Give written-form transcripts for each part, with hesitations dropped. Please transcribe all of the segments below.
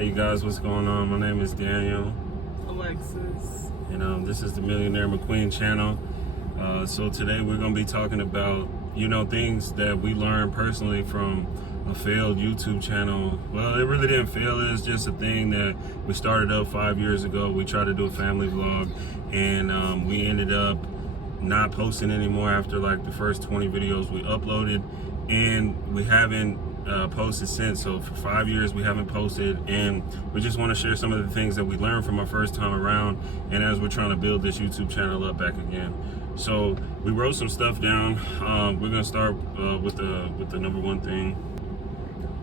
Hey you guys, what's going on? My name is Daniel. Alexis. And this is the Millionaire McQueen channel. So today we're going to be talking about, things that we learned personally from a failed YouTube channel. Well, it really didn't fail. It's just a thing that we started up 5 years ago. We tried to do a family vlog, and we ended up not posting anymore after like the first 20 videos we uploaded, and we haven't posted since. So for 5 years we haven't posted, and we just want to share some of the things that we learned from our first time around, and as we're trying to build this YouTube channel up back again. So we wrote some stuff down. We're gonna start with the number one thing.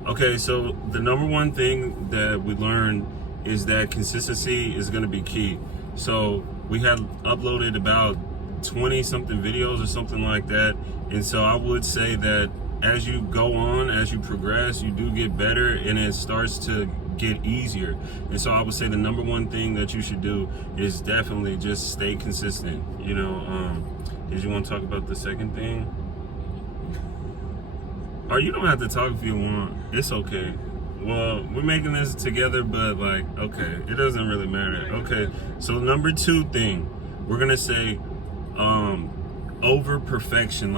Okay, so the number one thing that we learned is that consistency is going to be key. So we had uploaded about 20 something videos or something like that, and so I would say that as you go on, as you progress, you do get better, and it starts to get easier. And so I would say the number one thing that you should do is definitely just stay consistent. Did you want to talk about the second thing? Or you don't have to talk if you want. It's okay. Well, we're making this together, but okay, it doesn't really matter. Okay, so number two thing, we're gonna say over perfection.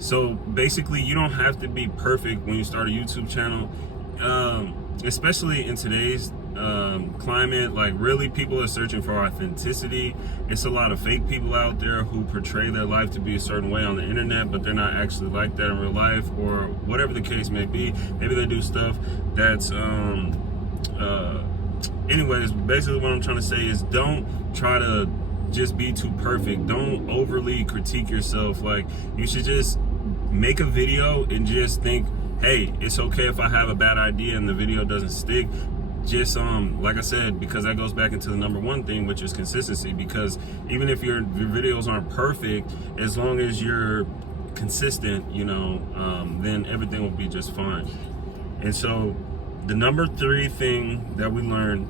So basically, you don't have to be perfect when you start a YouTube channel, especially in today's climate. Really, people are searching for authenticity. It's a lot of fake people out there who portray their life to be a certain way on the internet, but they're not actually like that in real life, or whatever the case may be. Maybe they do stuff that's anyways, basically what I'm trying to say is, don't try to just be too perfect. Don't overly critique yourself. You should just make a video and just think, hey, it's okay if I have a bad idea and the video doesn't stick. Just like I said, because that goes back into the number one thing, which is consistency. Because even if your videos aren't perfect, as long as you're consistent, then everything will be just fine. And so the number three thing that we learned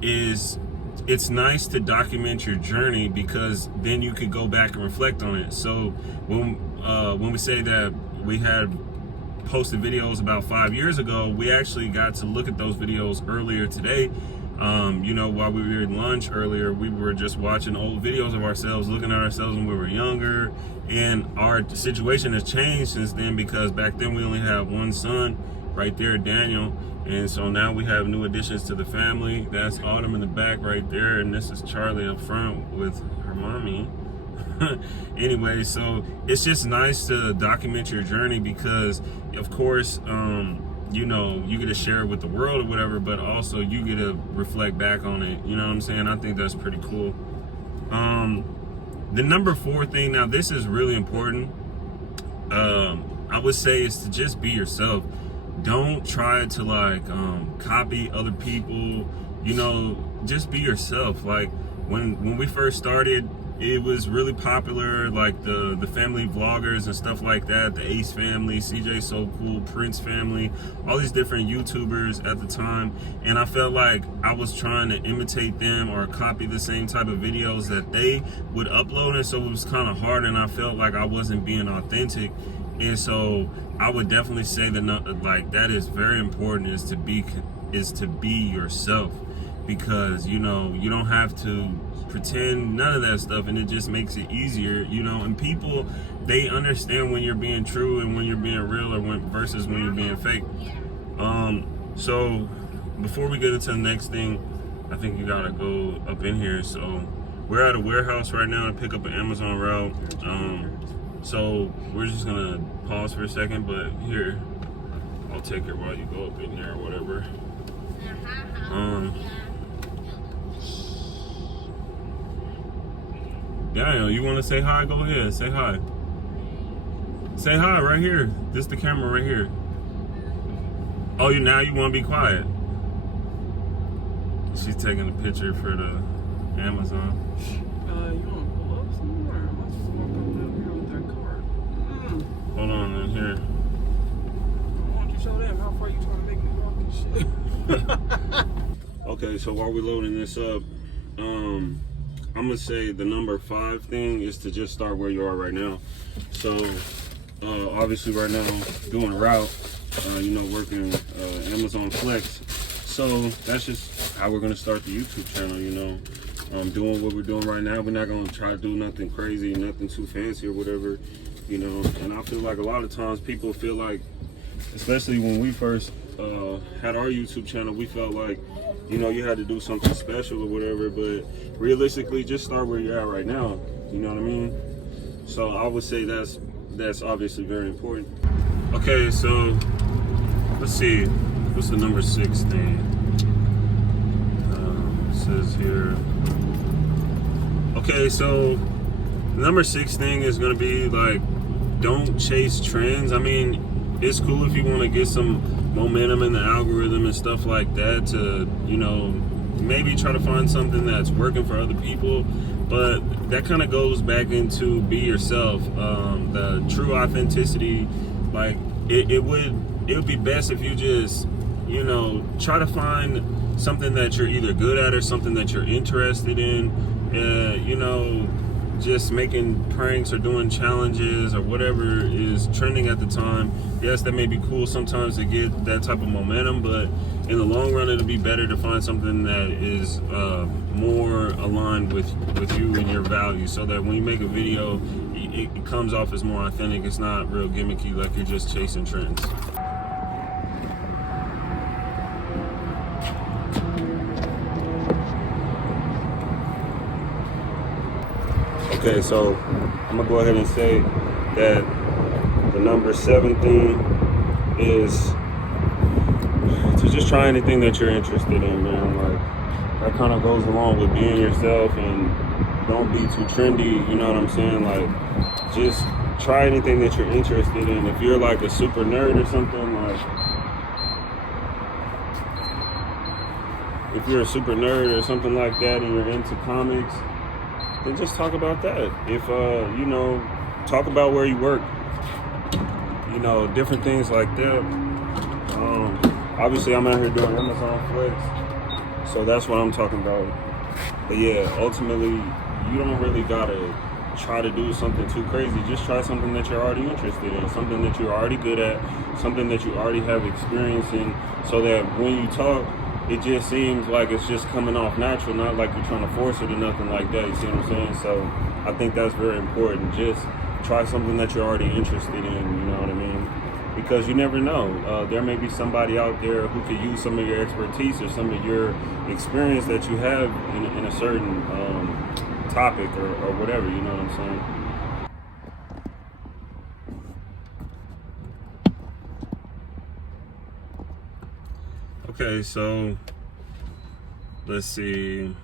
is, it's nice to document your journey, because then you could go back and reflect on it. So when we say that we had posted videos about 5 years ago, we actually got to look at those videos earlier today. While we were in lunch earlier, we were just watching old videos of ourselves, looking at ourselves when we were younger, and our situation has changed since then, because back then we only had one son right there, Daniel, and so now we have new additions to the family. That's Autumn in the back right there, and this is Charlie up front with her mommy. Anyway, so it's just nice to document your journey, because of course you get to share it with the world or whatever, but also you get to reflect back on it. You know what I'm saying? I think that's pretty cool. The number four thing, now this is really important, I would say, is to just be yourself. Don't try to copy other people. Just be yourself. When we first started, it was really popular, the family vloggers and stuff like that, the Ace family, CJ So Cool, Prince family, all these different YouTubers at the time, and I felt like I was trying to imitate them or copy the same type of videos that they would upload, and so it was kind of hard, and I felt like I wasn't being authentic. And so I would definitely say that that is very important, is to be yourself, because you don't have to pretend, none of that stuff, and it just makes it easier, and people, they understand when you're being true and when you're being real, or versus when you're being fake. So before we get into the next thing, I think you gotta go up in here. So we're at a warehouse right now to pick up an Amazon route. So we're just gonna pause for a second, but here, I'll take it while you go up in there or whatever. Daniel, you want to say hi? Go ahead, say hi. Say hi right here. This is the camera right here. Oh, now you want to be quiet? She's taking a picture for the Amazon. You want to pull up somewhere? Am I supposed to walk over here with that cart? Hold on, in here. Why don't you show them how far you trying to make me walk and shit? Okay, so while we're loading this up, I'm gonna say the number 5 thing is to just start where you are right now. So obviously right now doing a route, working Amazon Flex. So that's just how we're gonna start the YouTube channel, you know. Doing what we're doing right now. We're not gonna try to do nothing crazy, nothing too fancy or whatever, you know. And I feel like a lot of times people feel like, especially when we first had our YouTube channel, we felt like, you know, you had to do something special or whatever, but realistically, just start where you're at right now, you know what I mean? So I would say that's obviously very important. Okay, so let's see, what's the number 6 thing? It says here, okay, so the number 6 thing is gonna be like, don't chase trends. I mean, it's cool if you want to get some momentum in the algorithm and stuff like that to, you know, maybe try to find something that's working for other people, but that kind of goes back into be yourself. The true authenticity, like it would be best if you just, you know, try to find something that you're either good at or something that you're interested in. You know, just making pranks or doing challenges or whatever is trending at the time. Yes, that may be cool sometimes to get that type of momentum, but in the long run, it'll be better to find something that is more aligned with you and your values, so that when you make a video, it comes off as more authentic. It's not real gimmicky, like you're just chasing trends. Okay, so I'm gonna go ahead and say that the number 7 thing is to just try anything that you're interested in, man. Like, that kind of goes along with being yourself and don't be too trendy, you know what I'm saying? Like, just try anything that you're interested in. If you're like a super nerd or something, like, if you're a super nerd or something like that and you're into comics, then just talk about that. If, you know, talk about where you work, you know, different things like that. Obviously, I'm out here doing Amazon Flex, so that's what I'm talking about. But yeah, ultimately, you don't really gotta try to do something too crazy. Just try something that you're already interested in, something that you're already good at, something that you already have experience in, so that when you talk, it just seems like it's just coming off natural, not like you're trying to force it or nothing like that. You see what I'm saying? So I think that's very important. Just try something that you're already interested in, you know what I mean? Because you never know. There may be somebody out there who could use some of your expertise or some of your experience that you have in a certain topic or whatever, you know what I'm saying? Okay, so let's see.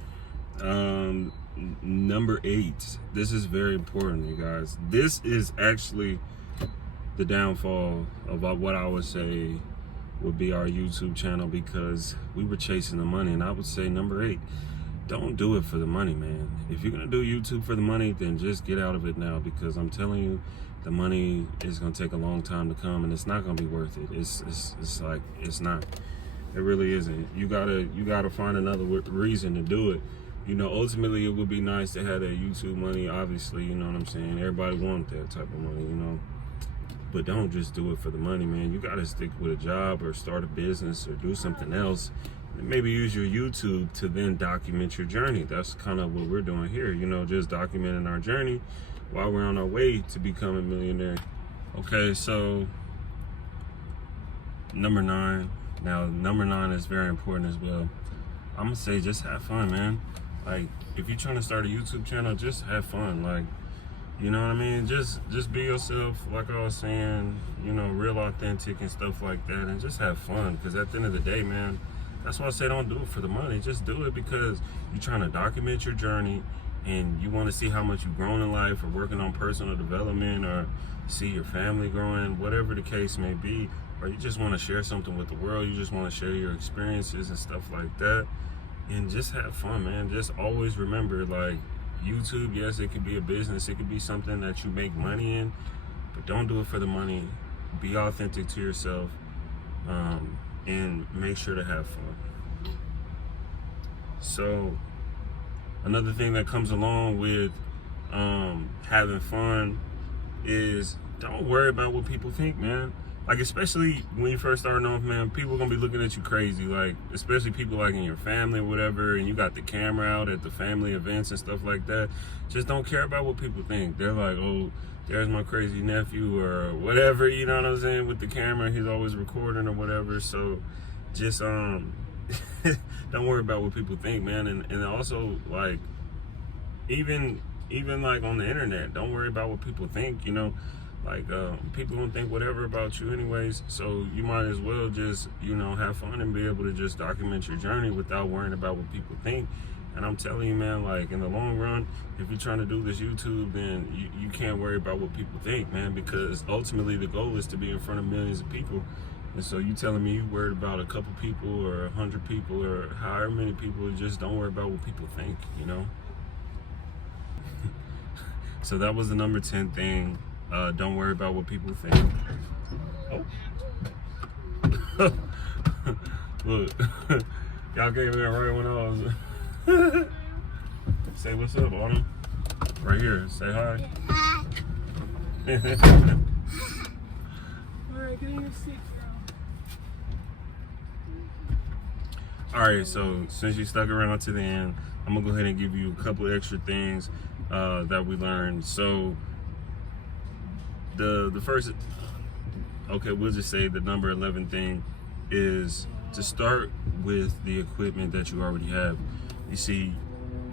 Number 8. This is very important, you guys. This is actually the downfall of what I would say would be our YouTube channel, because we were chasing the money. And I would say number 8, don't do it for the money, man. If you're gonna do YouTube for the money, then just get out of it now, because I'm telling you, the money is gonna take a long time to come, and it's not gonna be worth it. It's like, it's not. It really isn't. You gotta find another reason to do it. You know, ultimately, it would be nice to have that YouTube money, obviously, you know what I'm saying? Everybody wants that type of money, you know? But don't just do it for the money, man. You gotta stick with a job or start a business or do something else. And maybe use your YouTube to then document your journey. That's kind of what we're doing here, you know, just documenting our journey while we're on our way to become a millionaire. Okay, so number 9. Now, number 9 is very important as well. I'm gonna say just have fun, man. Like, if you're trying to start a YouTube channel, just have fun. Like, you know what I mean? Just be yourself, like I was saying, you know, real authentic and stuff like that, and just have fun. Because at the end of the day, man, that's why I say don't do it for the money. Just do it because you're trying to document your journey and you want to see how much you've grown in life, or working on personal development, or see your family growing, whatever the case may be. Or you just want to share something with the world. You just want to share your experiences and stuff like that. And just have fun, man. Just always remember, like, YouTube, yes, it could be a business. It could be something that you make money in. But don't do it for the money. Be authentic to yourself. And make sure to have fun. So, another thing that comes along with having fun is don't worry about what people think, man. like, especially when you first starting off, man, people gonna be looking at you crazy. Like, especially people like in your family or whatever, and you got the camera out at the family events and stuff like that. Just don't care about what people think. They're like, oh, there's my crazy nephew or whatever, you know what I'm saying, with the camera. He's always recording or whatever. So just don't worry about what people think, man. And also, like, even like on the internet, don't worry about what people think, you know. Like, people don't think whatever about you anyways, so you might as well just, you know, have fun and be able to just document your journey without worrying about what people think. And I'm telling you, man, like, in the long run, if you're trying to do this YouTube, then you can't worry about what people think, man, because ultimately the goal is to be in front of millions of people. And so you telling me you worried about a couple people or 100 people or however many people, just don't worry about what people think, you know? So that was the number 10 thing. Don't worry about what people think. Oh. Look, y'all gave me that right when I was. Say what's up, Autumn. Right here. Say hi. Hi. Alright, get in your seat, girl. Alright, so since you stuck around to the end, I'm gonna go ahead and give you a couple extra things that we learned. So the first, okay, we'll just say the number 11 thing is to start with the equipment that you already have. You see,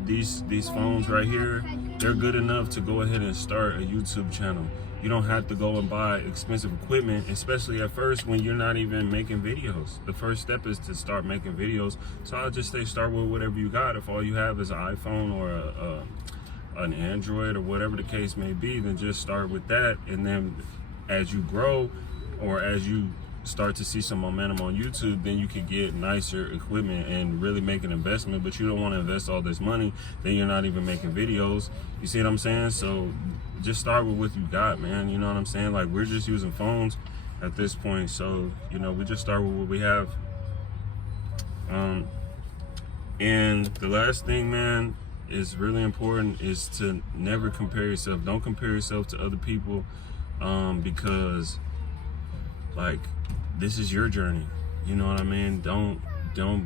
these phones right here, they're good enough to go ahead and start a YouTube channel. You don't have to go and buy expensive equipment, especially at first when you're not even making videos. The first step is to start making videos. So I'll just say start with whatever you got. If all you have is an iPhone or an Android or whatever the case may be, then just start with that. And then as you grow or as you start to see some momentum on YouTube, then you can get nicer equipment and really make an investment. But you don't want to invest all this money, then you're not even making videos. You see what I'm saying? So just start with what you got, man. You know what I'm saying? Like, we're just using phones at this point, so you know, we just start with what we have. And the last thing, man, is really important, is to never compare yourself. Don't compare yourself to other people, because, like, this is your journey. You know what I mean? Don't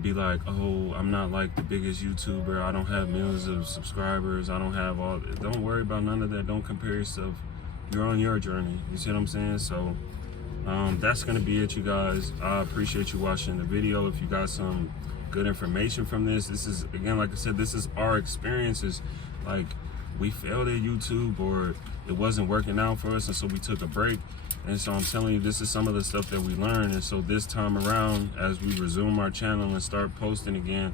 be like, oh, I'm not like the biggest YouTuber. I don't have millions of subscribers. I don't have all. Don't worry about none of that. Don't compare yourself. You're on your journey. You see what I'm saying? So that's gonna be it, you guys. I appreciate you watching the video. If you got some good information from this is, again, like I said, this is our experiences. Like, we failed at YouTube, or it wasn't working out for us, and so we took a break. And so I'm telling you, this is some of the stuff that we learned. And so this time around, as we resume our channel and start posting again,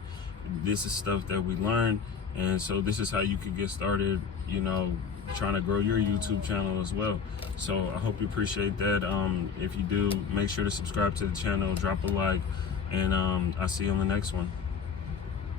this is stuff that we learned. And so this is how you can get started, you know, trying to grow your YouTube channel as well. So I hope you appreciate that. If you do, make sure to subscribe to the channel, drop a like, and I'll see you on the next one.